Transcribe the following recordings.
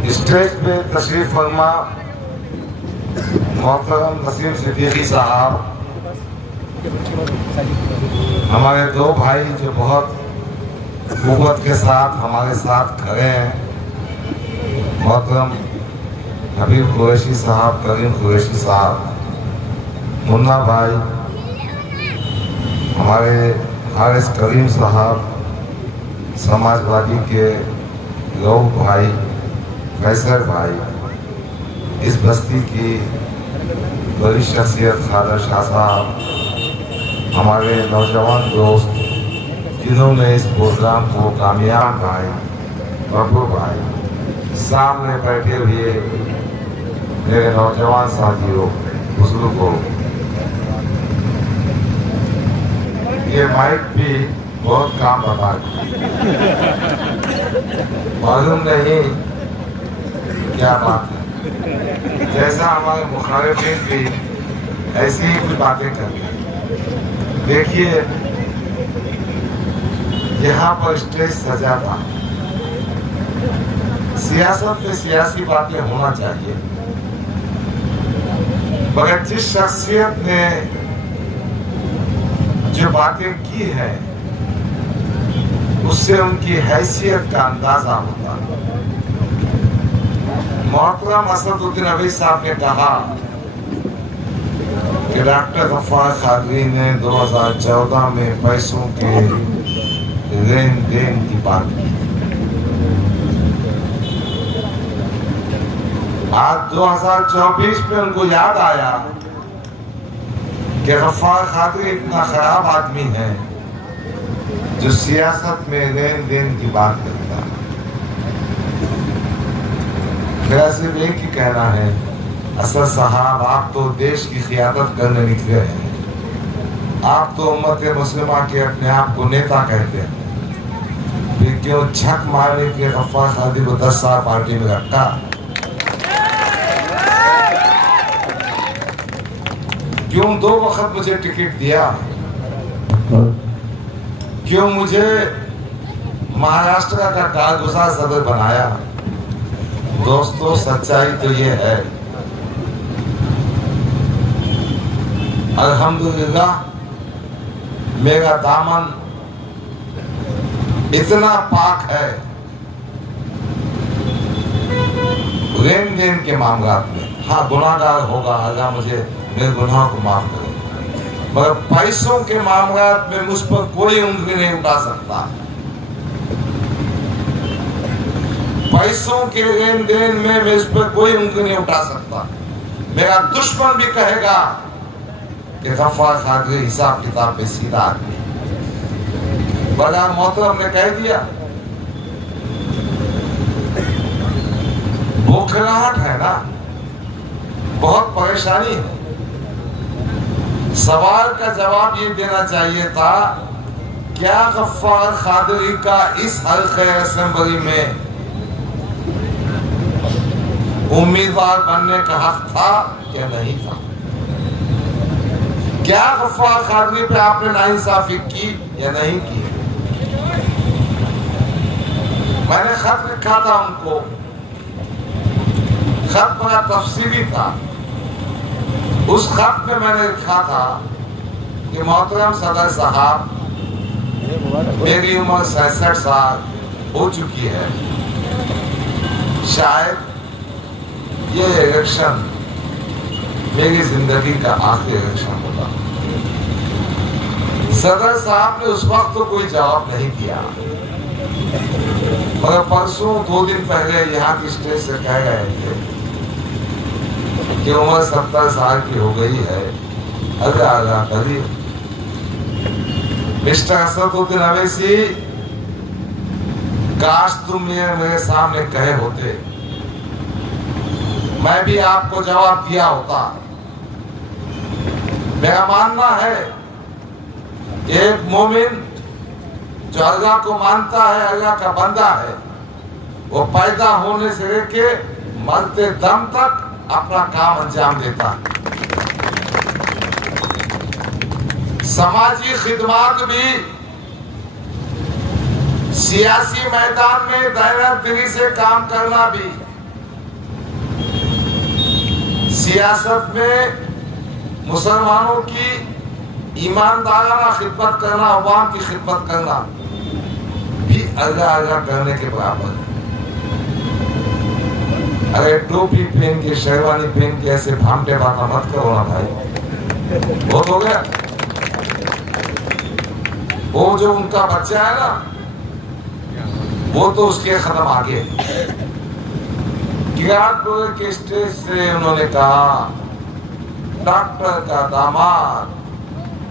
Stage पे तशरीफ फरमा मोहतरम नसीम सिद्दीकी साहब, हमारे दो भाई जो बहुत कुव्वत के साथ हमारे साथ खड़े हैं, मोहतरम हबीब कुरैशी साहब, करीम कुरैशी साहब, मुन्ना भाई, हमारे हारिस करीम साहब, समाजवादी के लोग भाई, फैसल भाई, इस बस्ती की बड़ी शख्सियत खादर शाह साहब, हमारे नौजवान दोस्त जिन्होंने इस प्रोग्राम को कामयाब भाई, बब्बू भाई, सामने बैठे हुए मेरे नौजवान साथियों, बुजुर्गों, ये माइक भी बहुत काम बता मालूम नहीं क्या बात है, जैसा हमारे मुखालिफिन भी ऐसी ही कुछ बातें करते हैं। देखिए यहाँ पर स्टेज सजा था, सियासत में सियासी बातें होना चाहिए, मगर जिस शख्सियत ने जो बातें की है उससे उनकी हैसियत का अंदाजा होता है। मोहतरम असदुद्दीन अवैसी साहब ने कहा कि डॉक्टर गफ्फार कादरी ने 2014 में पैसों के लेन देन की बात की। आज 2024 में उनको याद आया कि गफ्फार कादरी इतना खराब आदमी है जो सियासत में लेन देन की बात करता है। मेरा सिर्फ एक ही कहना है, असद साहब, आप तो देश की क़ियादत करने निकले हैं, आप तो उम्मत मुस्लिमा के अपने आप को नेता कहते हैं, फिर क्यों झक मारने के गफ्फार कादरी को 10 साल पार्टी में रखा? क्यों 2 वक्त मुझे टिकट दिया? क्यों मुझे महाराष्ट्र का कारगुजार सदर बनाया? दोस्तों, सच्चाई तो ये है, अल्हम्दुलिल्लाह मेरा दामन इतना पाक है लेन देन के मामलात में। हाँ, गुनाहगार होगा, अल्लाह मुझे मेरे गुनाह को माफ करे, मगर पैसों के मामलात में मुझ पर कोई उंगली नहीं उठा सकता। पैसों के लेन देन में मैं इस पर कोई उंगली नहीं उठा सकता। मेरा दुश्मन भी कहेगा कि गफ्फार कादरी हिसाब किताब में सीधा आदमी। बड़ा मोहतरम ने कह दिया, बौखलाहट है ना, बहुत परेशानी है। सवाल का जवाब ये देना चाहिए था, क्या गफ्फार कादरी का इस हल्के असेंबली में उम्मीदवार बनने का हक था या नहीं था? क्या गफ्फार कादरी पे आपने नाइंसाफी की या नहीं की? मैंने खत लिखा था उनको, खत बड़ा तफसीली था। उस खत में मैंने लिखा था कि मोहतरम सदर साहब, मेरी उम्र 66 साल हो चुकी है, शायद ये इलेक्शन मेरी जिंदगी का आखिरी इलेक्शन होगा। सदर साहब ने उस वक्त तो कोई जवाब नहीं दिया, मगर परसों 2 दिन पहले यहाँ की स्टेज से कह गए थे कि उम्र 70 साल की हो गई है, अल्लाह करिए। मिस्टर असदुद्दीन अवैसी, काश तुम ये मेरे सामने कहे होते, मैं भी आपको जवाब दिया होता। मेरा मानना है एक मोमिन जो अल्लाह को मानता है, अल्लाह का बंदा है, वो पैदा होने से लेके मरते दम तक अपना काम अंजाम देता। समाजी खिदमत भी, सियासी मैदान में दायरा दिली से काम करना भी सियासत में मुसलमानों की ईमानदाराना खिदमत करना, अवाम की खिदमत करना भी आगा करने के बराबर है। अरे टोपी पहन के, शेरवानी पहन के ऐसे भामटे बाता मत करो ना भाई, बहुत हो गया। वो जो उनका बच्चा है ना, वो तो उसके कदम आगे। किराटपुर के स्टेज से उन्होंने कहा, डॉक्टर का दामाद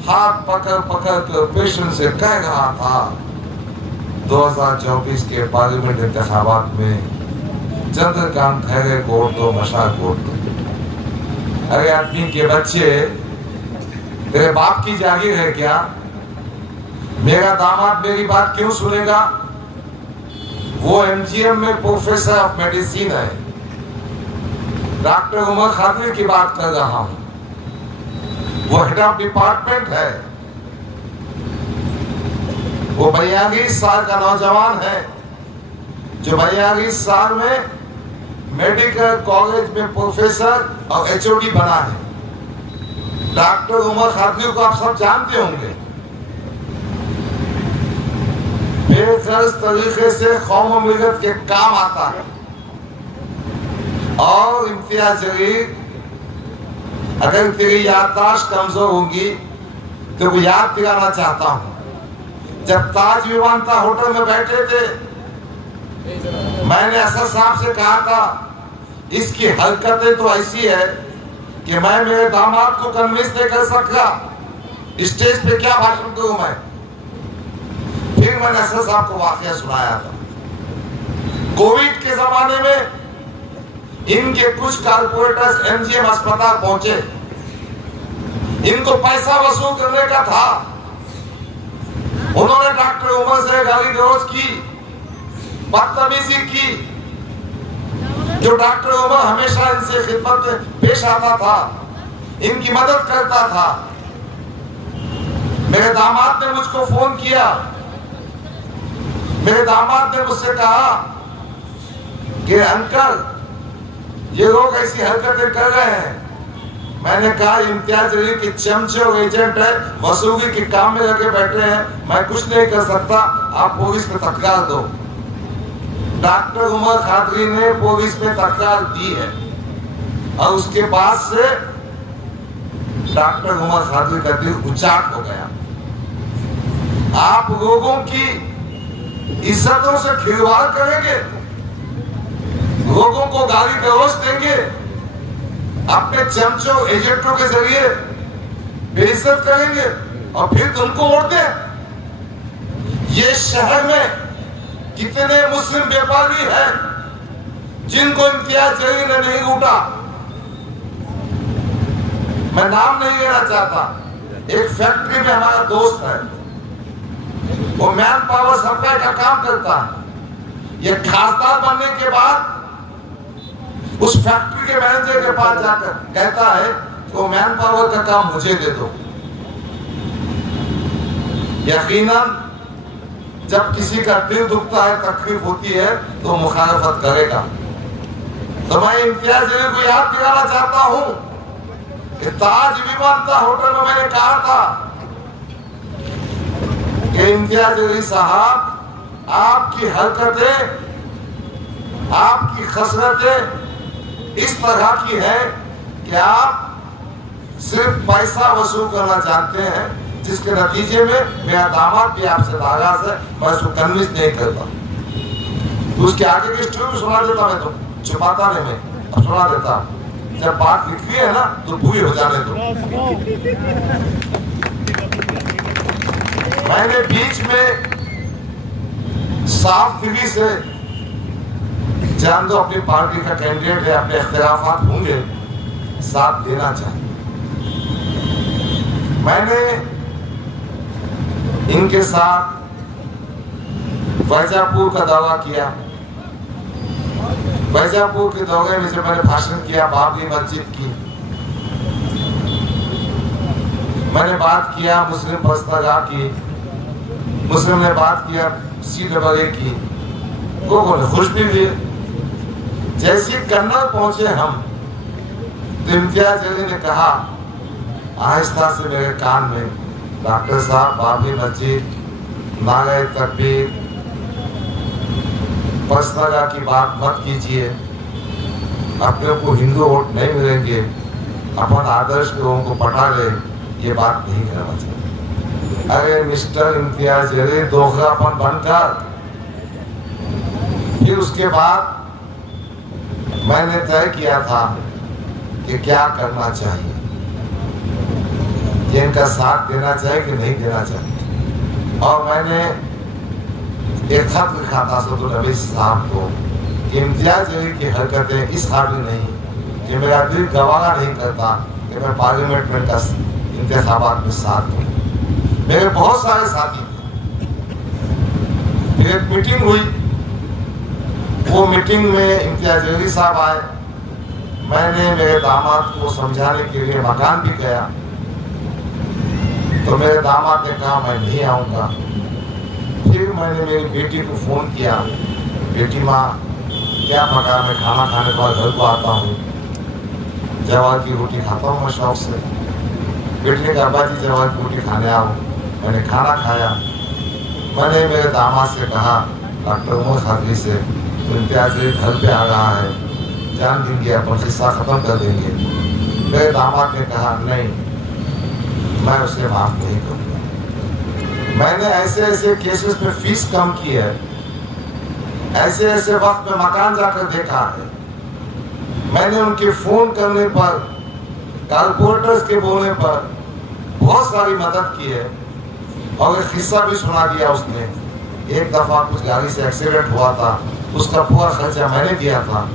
हाथ पकड़ पकड़ कर पेशेंट से कह रहा था 2024 के पार्लियामेंट इंतखाबात में चंद्रकांत खैरे को वोट दो, मशाल वोट दो। अरे आदमी के बच्चे, तेरे बाप की जागीर है क्या? मेरा दामाद मेरी बात क्यों सुनेगा? वो एमजीएम में प्रोफेसर ऑफ मेडिसिन है। डॉक्टर उमर खादरी की बात कर रहा हूं, वो हेड ऑफ डिपार्टमेंट है। वो 42 साल का नौजवान है जो 42 साल में मेडिकल कॉलेज में प्रोफेसर और एचओडी बना है। डॉक्टर उमर खादरी को आप सब जानते होंगे। बेगर्ज तरीके से कौम और मिल्लत के काम आता है। और इम्तियाज जलील, अगर तेरी याददाश्त कमजोर होगी तो वो याद दिलाना चाहता हूं, जब ताज विमानता होटल में बैठे थे, मैंने असद साहब से कहा था इसकी हरकतें तो ऐसी है कि मैं मेरे दामाद को कन्विंस नहीं कर सकता, स्टेज पे क्या भाषण दूं मैं। फिर मैंने असद साहब को वाकया सुनाया था। कोविड के जमाने में इनके कुछ कारपोरेटर्स एमजीएम अस्पताल पहुंचे, इनको पैसा वसूल करने का था। उन्होंने डॉक्टर उमर से गाली गलौज की, बदतमीजी की। जो डॉक्टर उमर हमेशा इनसे खिदमत में पेश आता था, इनकी मदद करता था। मेरे दामाद ने मुझको फोन किया, मेरे दामाद ने मुझसे कहा कि अंकल ये लोग ऐसी हरकतें कर रहे हैं। मैंने कहा इम्तियाज जलील की चमचे और एजेंट है, वसूली के काम में लगे बैठे हैं, मैं कुछ नहीं कर सकता, आप पुलिस में तकरार दो। डॉक्टर उमर खादरी ने पुलिस में तकरार दी है और उसके बाद से डॉक्टर उमर खादरी का दिल उचाट हो गया। आप लोगों की इज्जतों से खिलवाड़ करेंगे, लोगों को गाली गलौज देंगे, अपने चमचों एजेंटों के जरिए बेइज्जत करेंगे और फिर तुमको वोट दें। ये शहर में कितने मुस्लिम व्यापारी हैं जिनको इम्तियाज जलील ने नहीं लूटा। मैं नाम नहीं लेना चाहता। एक फैक्ट्री में हमारा दोस्त है, वो मैन पावर सप्लाई का काम करता है। ये खासदार बनने के बाद उस फैक्ट्री के मैनेजर के पास जाकर कहता है तो मैन पावर का काम मुझे दे दो। यकीनन जब किसी का दिल दुखता है, तकलीफ होती है तो मुखालफत करेगा। तो मैं इम्तियाज जलील को याद दिलाना चाहता हूं कि ताज विमानता होटल में मैंने कहा था कि इम्तियाज जलील साहब, आपकी हरकतें, आपकी खसरतें इस तरह की है कि आप सिर्फ पैसा वसूल करना जानते हैं, जिसके नतीजे में मेरा दामाद भी आपसे नाराज है, मैं उसको कन्विंस नहीं करता। तो उसके आगे की स्टोरी सुना देता, मैं तो छुपाता नहीं, मैं अब सुना देता। जब बात लिखी है ना तो पूरी हो जाने दो। मैंने बीच में साफ दिली से, जान दो अपनी पार्टी का कैंडिडेट है, अपने इख्तिलाफात होंगे, साथ देना चाहिए। मैंने इनके साथ वैजापुर का दौरा किया। वैजापुर के दौरे में जब मैंने भाषण किया बाबरी मस्जिद की, मैंने बात किया मुस्लिम बस्तरगाह की, मुस्लिम ने बात किया CAA की, लोगों ने खुश भी हुए। जैसे कन्नौज पहुंचे हम, तो इम्तियाज अली ने कहा आहिस्ता से मेरे कान में, डॉक्टर साहब बाबरी मस्जिद, नारे तकबीर, पसनगा की बात मत कीजिए, अपने को हिंदू वोट नहीं मिलेंगे, अपन आदर्श के लोगों को पटा ले, ये बात नहीं करना चाहिए। अरे मिस्टर इम्तियाज अली, दोगलापन बनकर फिर उसके बाद मैंने तय किया था कि क्या करना चाहिए, कि इनका साथ देना चाहिए कि नहीं देना चाहिए। और मैंने एक खत लिखा था सदर नबी साहब को कि इम्तियाज अली की हरकतें इस काबिल नहीं कि मेरा दिल गवारा नहीं करता कि मैं पार्लियामेंट में इंतखाबात में साथ दूं। मेरे बहुत सारे साथी थे। फिर एक मीटिंग हुई, वो मीटिंग में इम्तियाज अली साहब आए। मैंने मेरे दामाद को समझाने के लिए मकान भी गया, तो मेरे दामाद ने कहा मैं नहीं आऊँगा। फिर मैंने मेरी बेटी को फ़ोन किया, बेटी माँ क्या पका, मैं खाना खाने के बाद घर को आता हूँ, जवार की रोटी खाता हूँ मैं शौक से। बेटी ने कहा अब्बा जी जवार की रोटी खाने आओ। मैंने खाना खाया। मैंने मेरे दामाद से कहा डॉक्टर उमर खादरी से, इम्तियाज अली घर पे आ रहा है, जान देंगे, अपन किस्सा ख़त्म कर देंगे। मेरे दामाद ने कहा नहीं, मैं उसे माफ़ नहीं करूँगा। मैंने ऐसे ऐसे केसेस में फीस कम की है, ऐसे ऐसे वक्त में मकान जाकर देखा है। मैंने उनके फ़ोन करने पर, कारपोरेटर्स के बोलने पर बहुत सारी मदद की है। और एक किस्सा भी सुना दिया उसने। एक दफ़ा कुछ गाड़ी से एक्सीडेंट हुआ था, उसका पूरा खर्चा मैंने दिया था।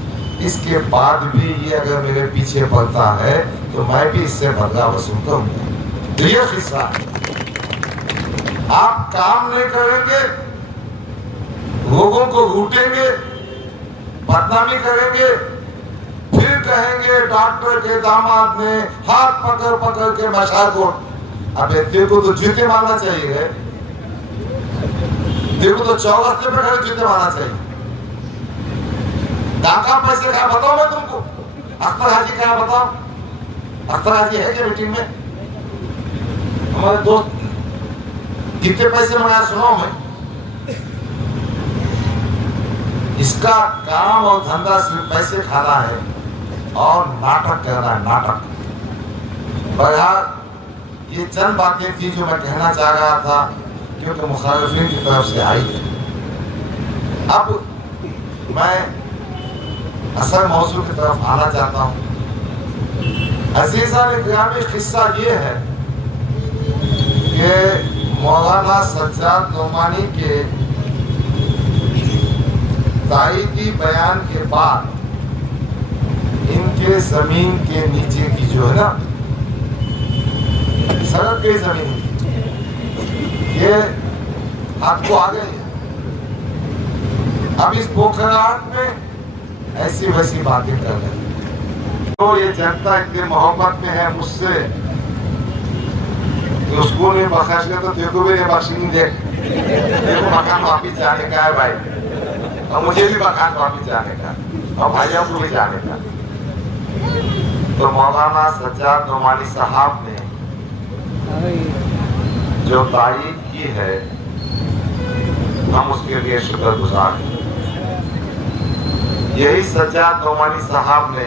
इसके बाद भी ये अगर मेरे पीछे पड़ता है तो मैं भी इससे बदला वसूल करूँगा। तो ये किस्सा, आप काम नहीं करेंगे, लोगों को लूटेंगे, बदनामी करेंगे, फिर कहेंगे डॉक्टर के दामाद ने हाथ पकड़ पकड़ के मशा को। अबे तेरे को तो जूते मारना चाहिए, तेरे को तो चौरास्ते पे खड़े जूते मारना चाहिए। कहाँ पैसे कहा बताओ मैं तुमको। अख्तर हाजी कहा बताओ, अख्तर हाजी है क्या मीटिंग में? हमारे दोस्त कितने पैसे मंगाया सुनाओ मैं। इसका काम और धंधा सिर्फ पैसे खाना है और नाटक करना है, नाटक। बहरहाल ये चंद बातें थी जो मैं कहना चाह रहा था, क्योंकि मुखालिफिन की तरफ से आई है। अब मैं असल मौजू की तरफ आना चाहता हूँ। अजीज़ान गिरामी, किस्सा ये है कि मौलाना सज्जाद नोमानी के ताईदी बयान के बाद इनके जमीन के नीचे की जो है ना सड़क की जमीन, ये आपको आ गई। अब इस पोखराट में ऐसी वैसी बातें कर रहे हैं। तो ये जनता इतनी मोहब्बत में है मुझसे कि उसको नहीं बख्श तो तेरे को भी नहीं बख्शेंगे। देख, तेरे को मकान वापिस जाने का है भाई, और मुझे भी मकान वापिस जाने का, और भाइयों को भी जाने का। तो मौलाना सज्जाद नोमानी साहब ने जो तारीफ की है, हम उसके लिए शुक्रगुजार हैं। यही सज्जाद नोमानी साहब ने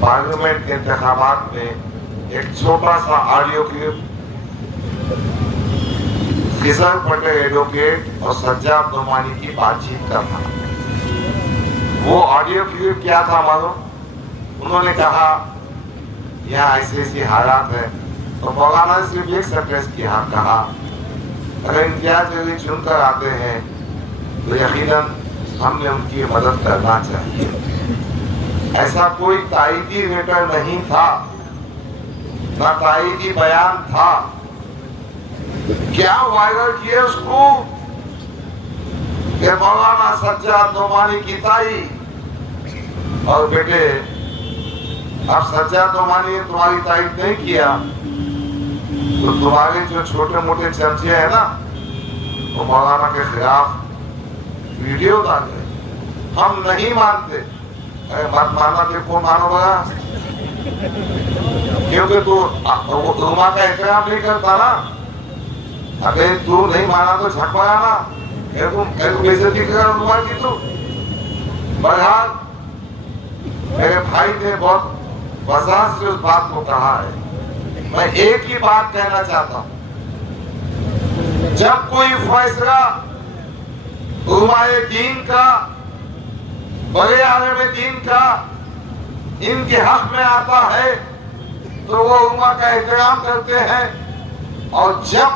पार्लियामेंट के इंतखाबात में एक छोटा सा audio clip Khizar Patel advocate और सज्जाद नोमानी की बातचीत का था। वो ऑडियो क्लिप क्या था मालूम? उन्होंने कहा यहाँ ऐसी ऐसी हालात है, तो मौलाना ने सिर्फ एक सेंटेंस किया, कहा अगर इम्तियाज अली चुनकर आते हैं तो यकीनन हमने उनकी मदद करना चाहिए। ऐसा कोई ताईदी लेटर नहीं था, ना ताईदी बयान था। क्या वायरल किए उसको कि मौलाना सज्जाद नोमानी की ताई और बेटे, अब सज्जाद नोमानी ने तुम्हारी तारीफ नहीं किया तो तुम्हारे जो छोटे मोटे चर्चे हैं ना, वो मौलाना के खिलाफ वीडियो डाल रहे। हम नहीं मानते मत मानना तो कौन मानोगा, क्योंकि तू उमा का एहतराम नहीं करता ना। अगर तू नहीं माना तो झक माना, बेइज्जती कर उमा की तू। बहरहाल मेरे भाई ने बहुत वजाहत से उस बात को कहा है। मैं एक ही बात कहना चाहता हूं, जब कोई फैसला उलमाए दीन का, बड़े आलिम दीन का इनके हक में आता है तो वो उम्मा का एहतराम करते हैं, और जब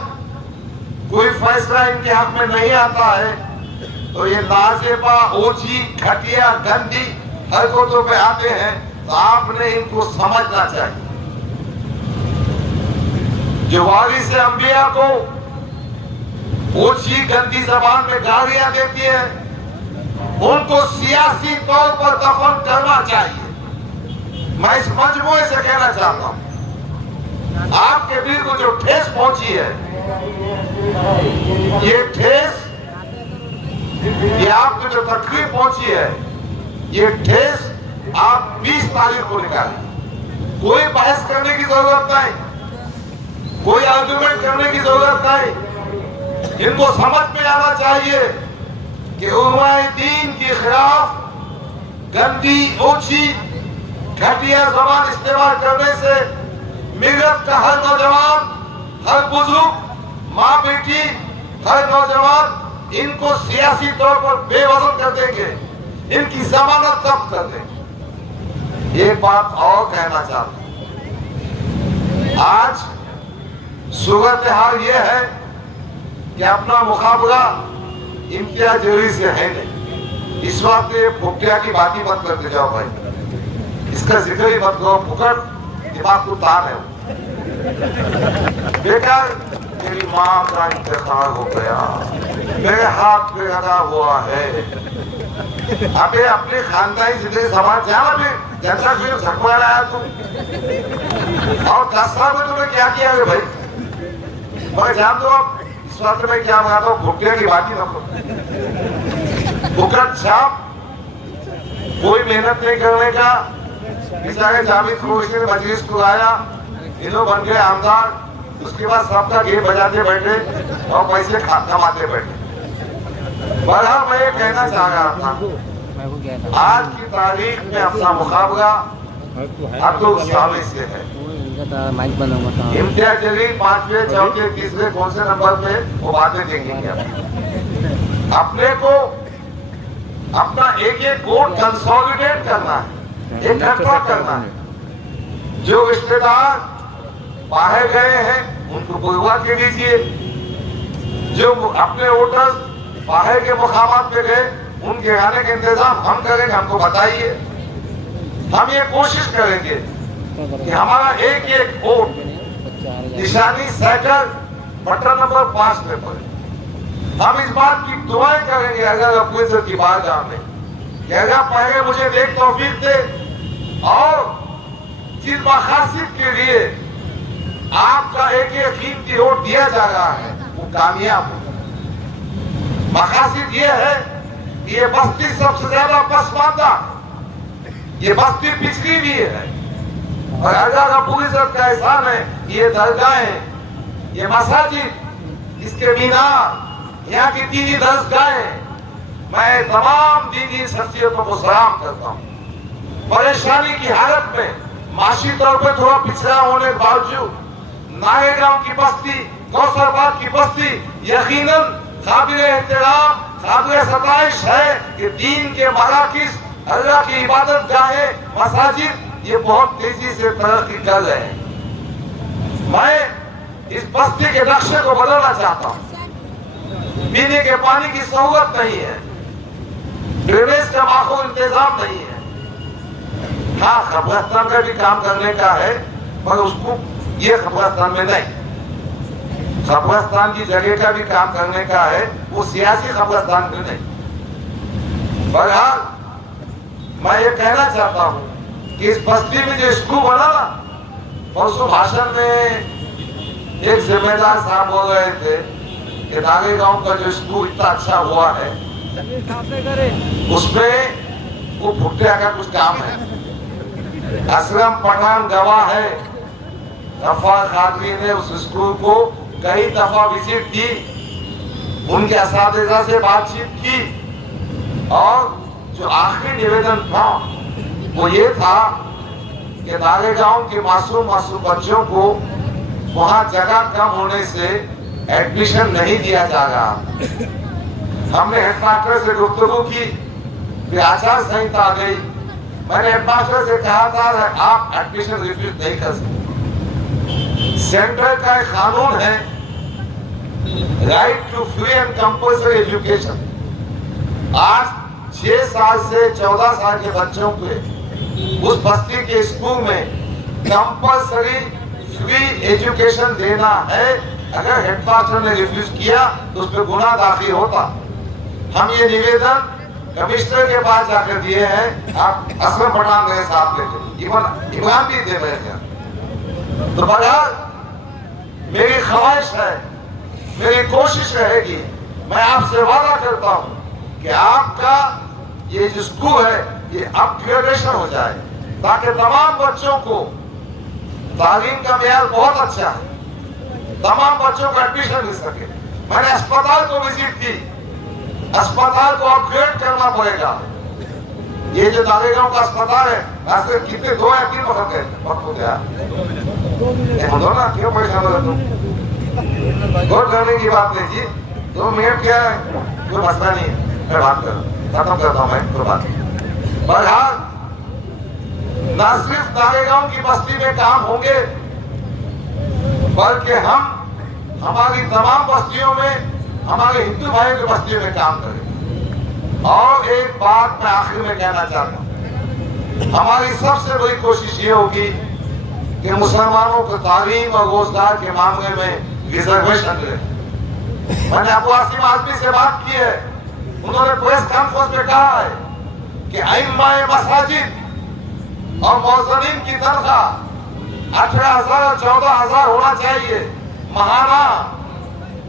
कोई फैसला इनके हक में नहीं आता है तो ये नाजेबा, ओछी, घटिया, गंदी हरकतों पे आते हैं। तो आपने इनको समझना चाहिए। जो वारिस अंबिया को ओछी गंदी जबान में गालियां देती है, उनको सियासी तौर पर दफन करना चाहिए। मैं इस मजमूए से कहना चाहता हूं, आपके दिल को जो ठेस पहुंची है, ये ठेस, ये आपको जो तकलीफ पहुंची है, ये ठेस आप 20 तारीख को निकालें। कोई बहस करने की जरूरत नहीं, कोई आर्गुमेंट करने की जरूरत नहीं। इनको समझ में आना चाहिए कि उलमाए दीन के खिलाफ गंदी, ओछी, घटिया जबान इस्तेमाल करने से मिलत का हर नौजवान, हर बुजुर्ग, माँ बेटी, हर नौजवान इनको सियासी तौर पर बेवजन कर देंगे, इनकी जमानत जब्त कर देंगे। एक बात और कहना चाहता हूं, आज सूरत हाल यह है कि अपना मुकाबला इम्तियाज जरी से है नहीं। इस वक्त ये फुटिया की बात ही मत करते जाओ भाई, इसका जिक्र ही मत करो, फुकट दिमाग को तान है। बेटा मेरी माँ का इंतकाल हो गया, मेरे हाथ पे लगा हुआ है। अबे अपने खानदानी जिंदगी समाज जाना, जनता फिर झकमा लाया तुम, और 10 साल में तुमने क्या किया है भाई? मगर जान दो आप, इस वक्त में क्या बताता हूँ, फुटिया की बात ही ना करो। फुकट छाप, कोई मेहनत नहीं करने का। बेचारे जावेद खुर्शीद ने मजलिस को आया, इन्हों बन गए आमदार, उसके बाद सबका गेट बजाते बैठे और पैसे कमाते बैठे। बहरहाल मैं ये कहना चाह रहा था, आज की तारीख में अपना मुकाबला अब्दुल साबित से है। इम्तियाज जलील 5वें, 4थे, 30वें कौन से नंबर पे वो बातें देखेंगे। अपने को अपना एक एक वोट कंसोलिडेट करना है, इकट्ठा करना है। जो रिश्तेदार बाहर गए हैं उनको बुलवा के लीजिए, जो अपने वोटर्स बाहर के मुकामात पे गए उनके आने का इंतजाम हम करेंगे, हमको बताइए। हम ये कोशिश करेंगे कि हमारा एक एक वोट निशानी सेक्टर बटन नंबर 5 पे पड़े। हम इस बात की दुआएं करेंगे अगर अपनी इज्जत की बात जाने कि अगर पहले मुझे देख तौफीक दे, और जिस मकासद के लिए आपका एक एक कीमती वोट दिया जा रहा है वो कामयाब हो। मकासद ये है कि ये बस्ती सबसे ज्यादा पसमानदा, ये बस्ती पिछड़ी भी है, और अगर अबू इज्जत का एहसान है, ये दरगाहें, ये मसाजिद, इसके मीनार, यहाँ की दीनी दरगाहें, मैं तमाम दीनी शख्सियतों को सलाम करता हूँ। परेशानी की हालत में, माशी तौर पर थोड़ा पिछड़ा होने के बावजूद, नायगांव की बस्ती, कौसरबाग की बस्ती यकीनन काबिल एहतराम, काबिल सताइश है कि दीन के मराकिज, अल्लाह की इबादत गाहें, मसाजिद ये बहुत तेजी से तरक्की कर रहे हैं। मैं इस बस्ती के नक्शे को बदलना चाहता हूँ। पीने के पानी की सहूलत नहीं है, ड्रेनेज का माकूल इंतजाम नहीं है। हाँ, कब्रिस्तान का भी काम करने का है, पर उसको ये कब्रिस्तान में नहीं, कब्रिस्तान की जगह का भी काम करने का है, वो सियासी कब्रिस्तान में नहीं। बहरहाल मैं ये कहना चाहता हूँ कि इस बस्ती में जो स्कूल बना ना, परसों भाषण में एक जिम्मेदार साहब बोल रहे थे कि नागेगांव का जो स्कूल इतना अच्छा हुआ है, उसमें वो भुट्टिया का कुछ काम है। असलम पठान गवाह है, गफ्फार कादरी ने उस स्कूल को कई दफा विजिट की, उनके असातिज़ा से बातचीत की, और जो आखिरी निवेदन था वो ये था कि नारेगांव के मासूम बच्चों को वहां जगह कम होने से एडमिशन नहीं दिया जा रहा। हमने हेडमास्टर से गुफ्तगू की, फिर आचार संहिता आ गई। मैंने हेडमास्टर से कहा था आप एडमिशन रिफ्यूज नहीं कर सकते। सेंटर का एक कानून है, right to free and compulsory education. आज 6 साल से 14 साल के बच्चों को उस बस्ती के स्कूल में कंपल्सरी फ्री एजुकेशन देना है। अगर हेडमास्टर ने रिफ्यूज किया तो उस पर गुनाह दाखिल होता। हम ये निवेदन कमिश्नर के पास जाकर दिए हैं, आप असलम पठान मेरे साथ लेके इमाम भी दे मेरे। तो बहरहाल मेरी ख्वाहिश है, मेरी कोशिश रहेगी, मैं आपसे वादा करता हूं कि आपका ये जो स्कूल है ये अपग्रेडेशन हो जाए, ताकि तमाम बच्चों को तालीम का मेयार बहुत अच्छा है, तमाम बच्चों को एडमिशन मिल सके। मैंने अस्पताल को विजिट की, अस्पताल को अपग्रेड करना पड़ेगा। ये जो नारेगांव का अस्पताल है, ऐसे कितने 2 या 3 वक्त गए वक्त हो गया ना, क्यों पैसा बोला तुम? गौर करने की बात नहीं जी, 2 मिनट क्या है, कोई मसला नहीं है, मैं बात कर खत्म करता हूँ मैं तो बात। बहरहाल न सिर्फ नारेगांव की बस्ती में काम होंगे, बल्कि हम हमारी तमाम बस्तियों में, हमारे हिंदू भाइयों की बस्तियों में काम करें। और एक बात मैं आखिर में कहना चाहता हूं, हमारी सबसे बड़ी कोशिश ये होगी कि मुसलमानों को तालीम और रोजगार के मामले में रिजर्वेशन रहे। मैंने अबू आसिम आजमी से बात की है, उन्होंने प्रेस कॉन्फ्रेंस में कहा है कि इमाम मसाजिद और मौज़नीन की तनख्वाह 18,000 और 14,000 होना चाहिए, महाना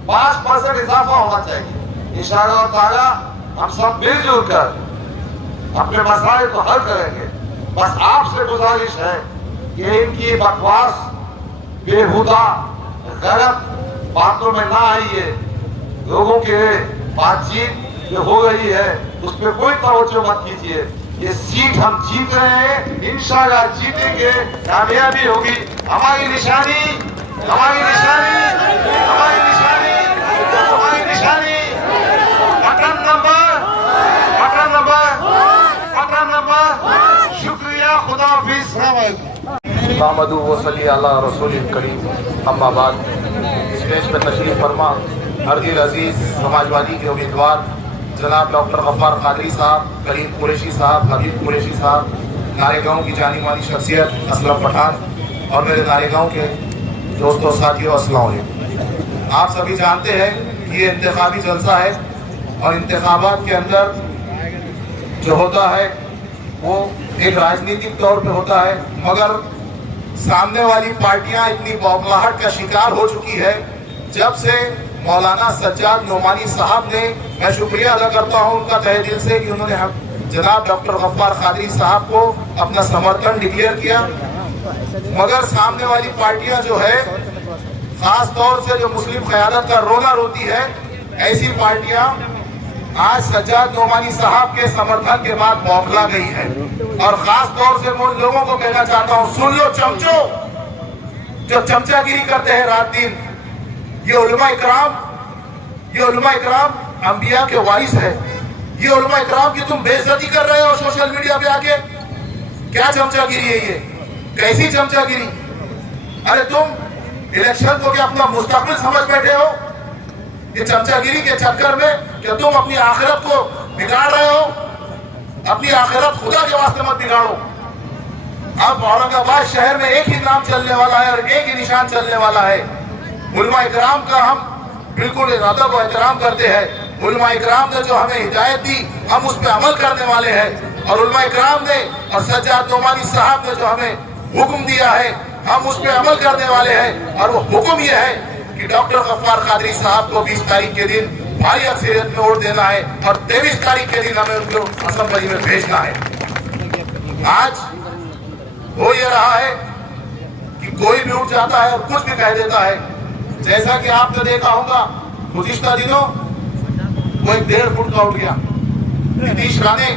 5% इजाफा होना चाहिए। इंशाअल्लाह ताला हम सब मिलजुल कर अपने मसाइल को हल करेंगे। बस आपसे गुजारिश है कि इनकी बकवास, बेहुदा, गलत बातों में ना आइए। लोगों के बातचीत जो हो रही है उस पर कोई तवज्जो मत कीजिए। ये सीट हम जीत रहे हैं, इंशाअल्लाह जीतेंगे, कामयाबी होगी। हमारी निशानी, हमारी निशानी, हमारी निशानी, हमारी निशानी बटन नंबर। शुक्रिया, खुदा हाफिज़। मोहम्मद वसल्ली अला रसूल करीम। अम्मा बाद, स्टेज पर तशरीफ फरमा अर्दिल अजीज समाजवादी के उम्मीदवार जनाब डॉक्टर गफ्फार कादरी साहब, करीम कुरैशी साहब, हबीब कुरैशी साहब, नारेगांव की जानी मानी शख्सियत असलम पठान, और मेरे नारेगांव के दोस्तों साथियों, अस्सलाम वालेकुम। आप सभी जानते हैं कि ये इंतखाबी जलसा है और इंतखाबात के अंदर जो होता है वो एक राजनीतिक तौर पे होता है, मगर सामने वाली पार्टियां इतनी बौखलाहट का शिकार हो चुकी है। जब से मौलाना सज्जाद नोमानी साहब ने, मैं शुक्रिया अदा करता हूं उनका तहे दिल से कि उन्होंने जनाब डॉक्टर गफ्फार कादरी साहब को अपना समर्थन डिक्लेयर किया, मगर सामने वाली पार्टियां जो है, खास तौर से जो मुस्लिम क़यादत का रोना रोती है, ऐसी पार्टियां आज सज्जाद नोमानी साहब के समर्थन के बाद बौखला गई है। और खास तौर से मैं उन लोगों को कहना चाहता हूं, सुन लो चमचो, जो चमचागिरी करते हैं रात दिन। ये उलमा इकराम अंबिया के वारिस है। ये उलमा इकराम की तुम बेइज्जती कर रहे हो सोशल मीडिया पे आके। क्या चमचागिरी है ये? कैसी चमचागिरी? अरे तुम इलेक्शन को क्या अपना मुस्तकबिल समझ बैठे हो? ये चमचागिरी के चक्कर में क्या तुम अपनी आखिरत को बिगाड़ रहे हो? अपनी आखिरत खुदा के वास्ते मत बिगाड़ो। अब औरंगाबाद शहर में एक ही नाम चलने वाला है और एक ही निशान चलने वाला है। उलमा इकराम का हम बिल्कुल इरादा को एहतराम करते हैं। उलमा इकराम ने जो हमें हिदायत दी, हम उस पर अमल करने वाले हैं। और उलमा इकराम ने और सज्जाद नोमानी साहब ने जो हमें हुक्म दिया है, हम उस पर अमल करने वाले हैं। और वो हुक्म यह है कि डॉक्टर गफ्फार कादरी साहब को 20 तारीख के दिन भारी अक्सरियत में वोट देना है और 23 तारीख के दिन हमें उनको असेंबली में भेजना है। आज हो ये रहा है कि कोई भी उठ जाता है और कुछ भी कह देता है। जैसा कि आपने देखा होगा गुज़िश्ता दिनों वो 1.5 फुट का उठ गया, नीतीश राणे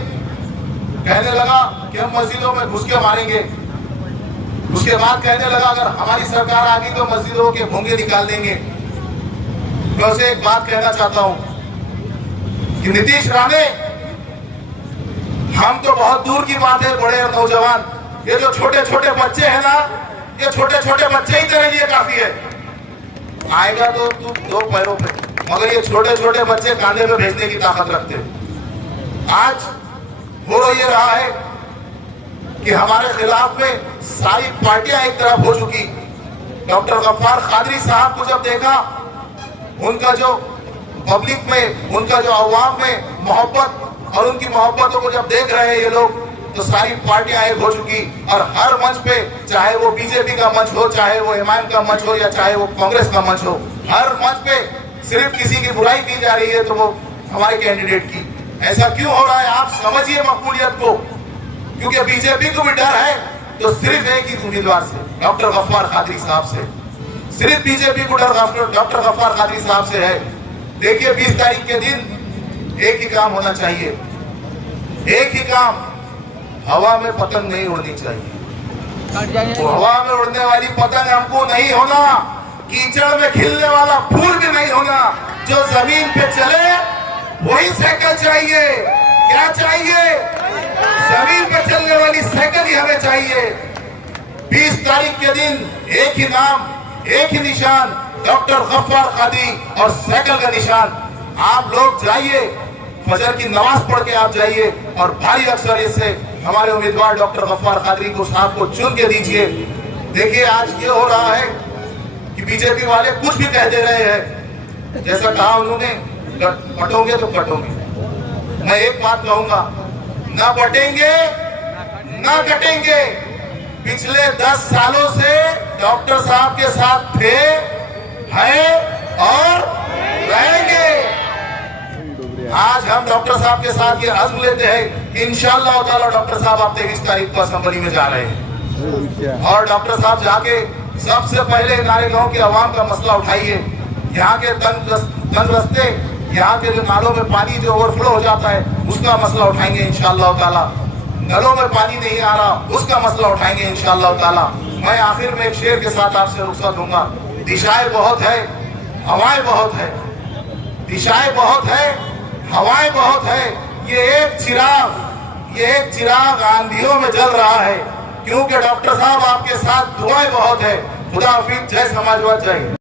कहने लगा कि हम मस्जिदों में घुस के मारेंगे। उसके बाद कहने लगा अगर हमारी सरकार आ गई तो मस्जिदों के भोंगे निकाल देंगे। मैं उसे एक बात कहना चाहता हूं कि नीतीश राणे, हम तो बहुत दूर की बात है, बड़े नौजवान, ये जो छोटे छोटे बच्चे हैं ना, ये छोटे छोटे बच्चे ही तेरे लिए काफी है। आएगा तो तू 2 पैरों पे, मगर ये छोटे छोटे बच्चे कांधे पे भेजने की ताकत रखते हैं। आज हो ये रहा है कि हमारे खिलाफ में सारी पार्टियां एक तरफ हो चुकी। डॉक्टर गफ्फार कादरी साहब को जब देखा, उनका जो पब्लिक में, उनका जो अवाम में मोहब्बत और उनकी मोहब्बतों को जब देख रहे हैं ये लोग, तो सारी पार्टियां एक हो चुकी। और हर मंच पे, चाहे वो बीजेपी का मंच हो, चाहे वो एमआईएम का मंच हो, या चाहे वो कांग्रेस का मंच हो, हर मंच पे सिर्फ किसी की बुराई की जा रही है तो वो हमारे कैंडिडेट की। ऐसा क्यों हो रहा है? आप समझिए मकबूलियत को, क्योंकि बीजेपी को भी डर है तो सिर्फ एक ही उम्मीदवार से, डॉक्टर गफ्फार कादरी साहब से। सिर्फ बीजेपी को डर डॉक्टर गफ्फार कादरी साहब से है। देखिए 20 तारीख के दिन एक ही काम होना चाहिए, एक ही काम, हवा में पतंग नहीं उड़नी चाहिए। वो हवा में उड़ने वाली पतंग हमको नहीं होना, कीचड़ में खिलने वाला फूल भी नहीं होना। जो जमीन पे चले वही साइकिल चाहिए। क्या चाहिए? जमीन पे चलने वाली साइकिल ही हमें चाहिए। 20 तारीख के दिन एक ही नाम, एक ही निशान, डॉक्टर गफ्फार कादरी और साइकिल का निशान। आप लोग जाइए, फजर की नमाज पढ़ के आप जाइए और भारी अक्सरियत से हमारे उम्मीदवार डॉक्टर गफ्फार कादरी को साहब को चुन के दीजिए। देखिए आज ये हो रहा है कि बीजेपी वाले कुछ भी कह दे रहे हैं, जैसा कहा उन्होंने, कटोगे तो कटोगे। मैं एक बात कहूंगा, ना बटेंगे ना कटेंगे। पिछले 10 सालों से डॉक्टर साहब के साथ थे, हैं और रहेंगे। आज हम डॉक्टर साहब के साथ ये अज़्म लेते हैं कि इंशाअल्लाह ताला डॉक्टर साहब आप 23 तारीख को असेंबली में जा रहे हैं और डॉक्टर साहब जाके सबसे पहले नारेगांव के अवाम का मसला उठाइए। यहाँ के तंग रस्ते, यहाँ के जो नालों में पानी जो ओवरफ्लो हो जाता है उसका मसला उठाएंगे इंशाअल्लाह ताला। नलों में पानी नहीं आ रहा उसका मसला उठाएंगे इंशाअल्लाह ताला। मैं आखिर में एक शेर के साथ आपसे रुखसत दूंगा। दिशाएं बहुत है, हवाएं बहुत है, दिशाएं बहुत है, हवाएं बहुत है। ये एक चिराग आंधियों में जल रहा है, क्योंकि डॉक्टर साहब आपके साथ दुआएं बहुत है। खुदा हाफिज, जय समाजवाद, जय।